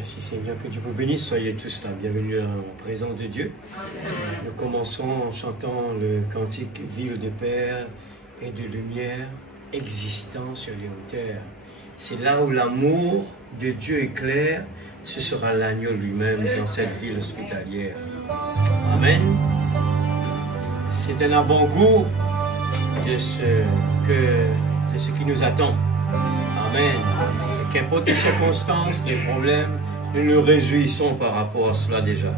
Merci Seigneur, que Dieu vous bénisse, soyez tous là, bienvenue en présence de Dieu. Nous commençons en chantant le cantique Ville de paix et de lumière existant sur les hauteurs. C'est là où l'amour de Dieu éclaire, ce sera l'agneau lui-même dans cette ville hospitalière. Amen. C'est un avant-goût de ce qui nous attend. Amen. Qu'importe les circonstances, les problèmes, nous nous réjouissons par rapport à cela déjà.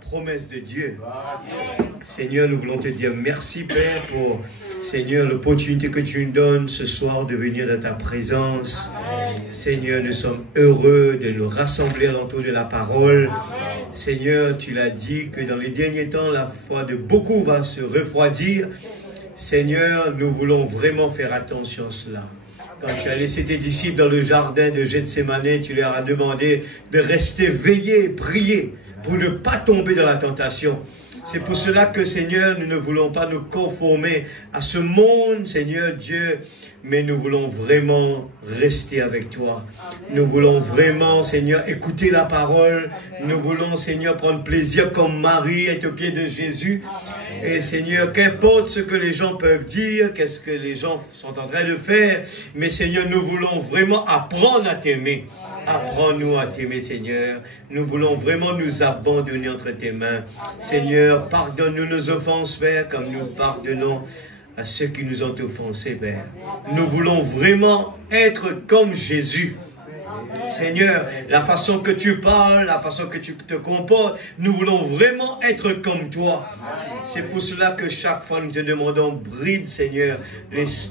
Promesse de Dieu. Seigneur, nous voulons te dire merci Père pour, Seigneur, l'opportunité que tu nous donnes ce soir de venir dans ta présence. Seigneur, nous sommes heureux de nous rassembler autour de la parole. Seigneur, tu l'as dit que dans les derniers temps, la foi de beaucoup va se refroidir. Seigneur, nous voulons vraiment faire attention à cela. Quand tu as laissé tes disciples dans le jardin de Gethsémane, tu leur as demandé de rester veillés et prier pour ne pas tomber dans la tentation. C'est pour cela que, Seigneur, nous ne voulons pas nous conformer à ce monde, Seigneur Dieu, mais nous voulons vraiment rester avec toi. Nous voulons vraiment, Seigneur, écouter la parole. Nous voulons, Seigneur, prendre plaisir comme Marie est au pied de Jésus. Et Seigneur, qu'importe ce que les gens peuvent dire, qu'est-ce que les gens sont en train de faire, mais Seigneur, nous voulons vraiment apprendre à t'aimer. Apprends-nous à t'aimer, Seigneur. Nous voulons vraiment nous abandonner entre tes mains. Seigneur, pardonne-nous nos offenses, Père, comme nous pardonnons à ceux qui nous ont offensés, Père. Nous voulons vraiment être comme Jésus. Seigneur, la façon que tu parles, la façon que tu te comportes, nous voulons vraiment être comme toi. C'est pour cela que chaque fois nous te demandons, bride, Seigneur,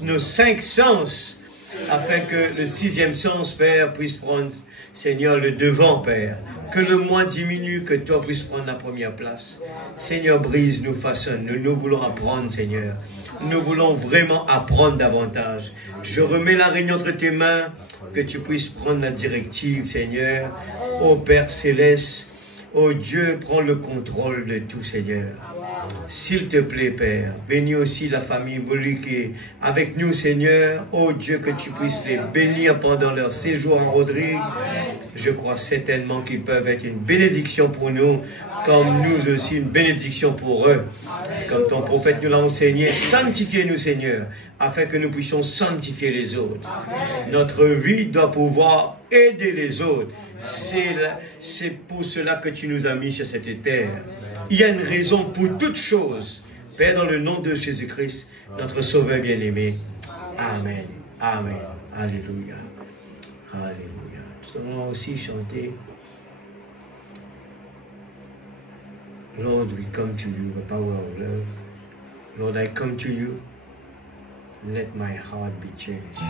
nos 5 sens, afin que le 6e sens, Père, puisse prendre, Seigneur, le devant, Père. Que le moi diminue, que toi puisses prendre la première place. Seigneur, brise, nous façonne. Nous voulons apprendre, Seigneur. Nous voulons vraiment apprendre davantage. Je remets la réunion entre tes mains, que tu puisses prendre la directive, Seigneur. Ô Père Céleste, ô Dieu, prends le contrôle de tout, Seigneur. S'il te plaît, Père, bénis aussi la famille Boliquet avec nous, Seigneur. Oh Dieu, que tu puisses les bénir pendant leur séjour en Rodrigue. Je crois certainement qu'ils peuvent être une bénédiction pour nous, comme nous aussi une bénédiction pour eux. Comme ton prophète nous l'a enseigné, sanctifiez-nous, Seigneur, afin que nous puissions sanctifier les autres. Notre vie doit pouvoir aider les autres. C'est pour cela que tu nous as mis sur cette terre. Il y a une raison pour toutes choses. Père, dans le nom de Jésus-Christ, notre Sauveur bien-aimé. Amen. Amen. Alléluia. Alléluia. Nous allons aussi chanter. Lord, we come to you, the power of love. Lord, I come to you. Let my heart be changed.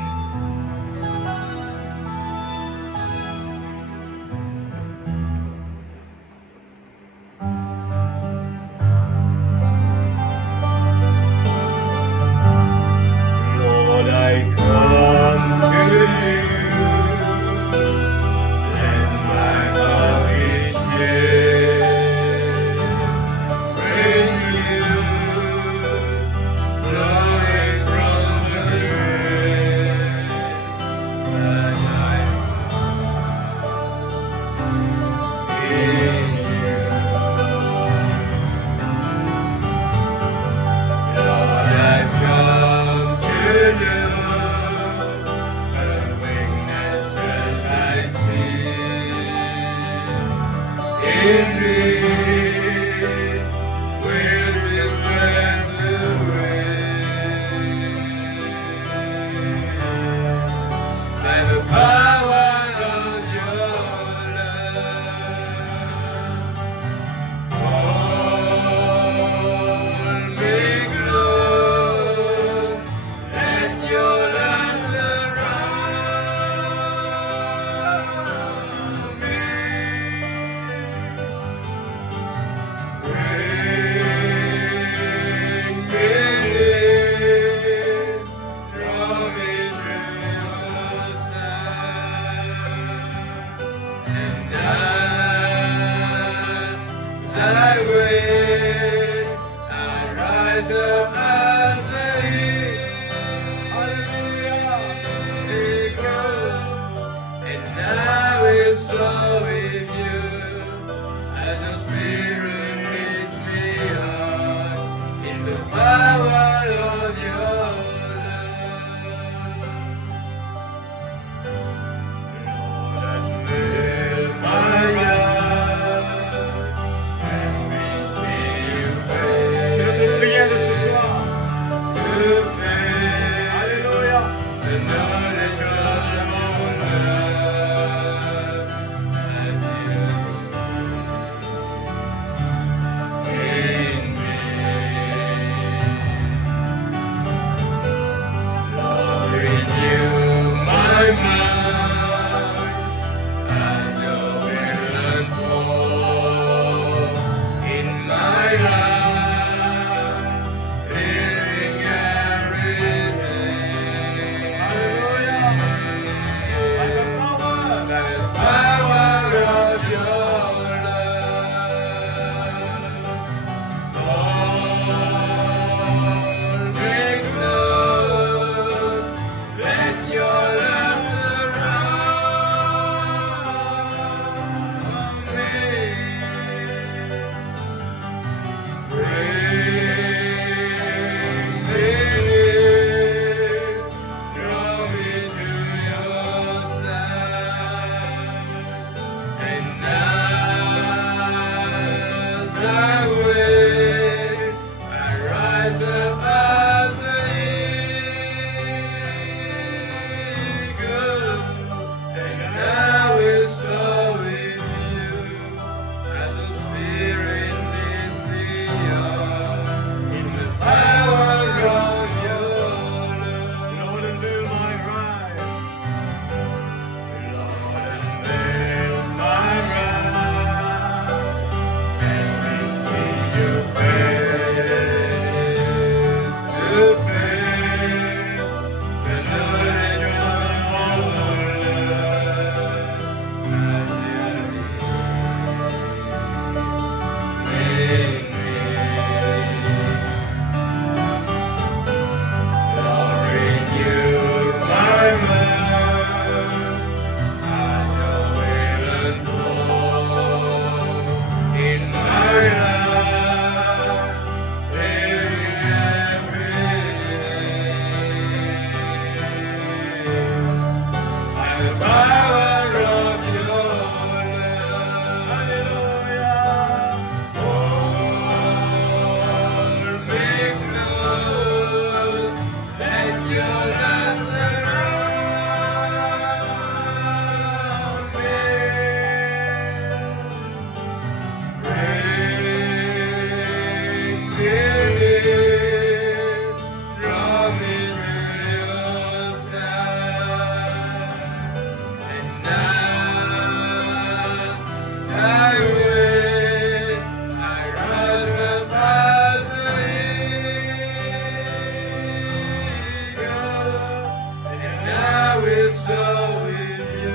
so with you.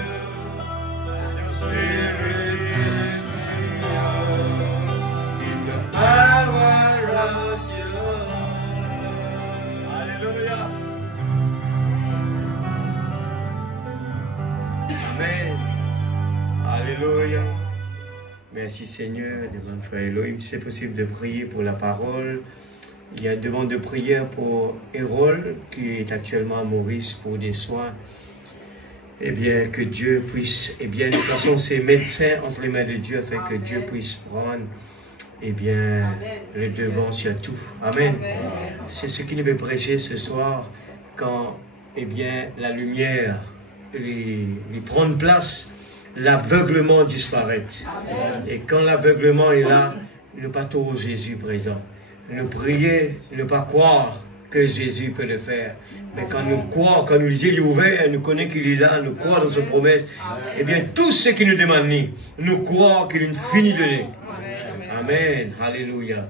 As your spirit gives me hope. In the power of your love. Hallelujah. Amen. Alléluia. Merci Seigneur. Demande frère Elohim si c'est possible de prier pour la parole. Il y a une demande de prière pour Erol qui est actuellement à Maurice pour des soins. Eh bien, que Dieu puisse, eh bien, nous plaçons ces médecins entre les mains de Dieu afin que Dieu puisse prendre, eh bien, le devant sur tout. Amen. C'est ce qui nous veut prêcher ce soir quand, eh bien, la lumière les prendre place, l'aveuglement disparaît. Et quand l'aveuglement est là, ne pas trop Jésus présent. Ne prier, ne pas croire que Jésus peut le faire. Mais quand nous croyons, quand nous les yeux ouverts, nous connaissons qu'il est là, nous croyons dans ses promesses, eh bien tout ce qu'il nous demande, nous croyons qu'il est fini de nous. Amen. Alléluia.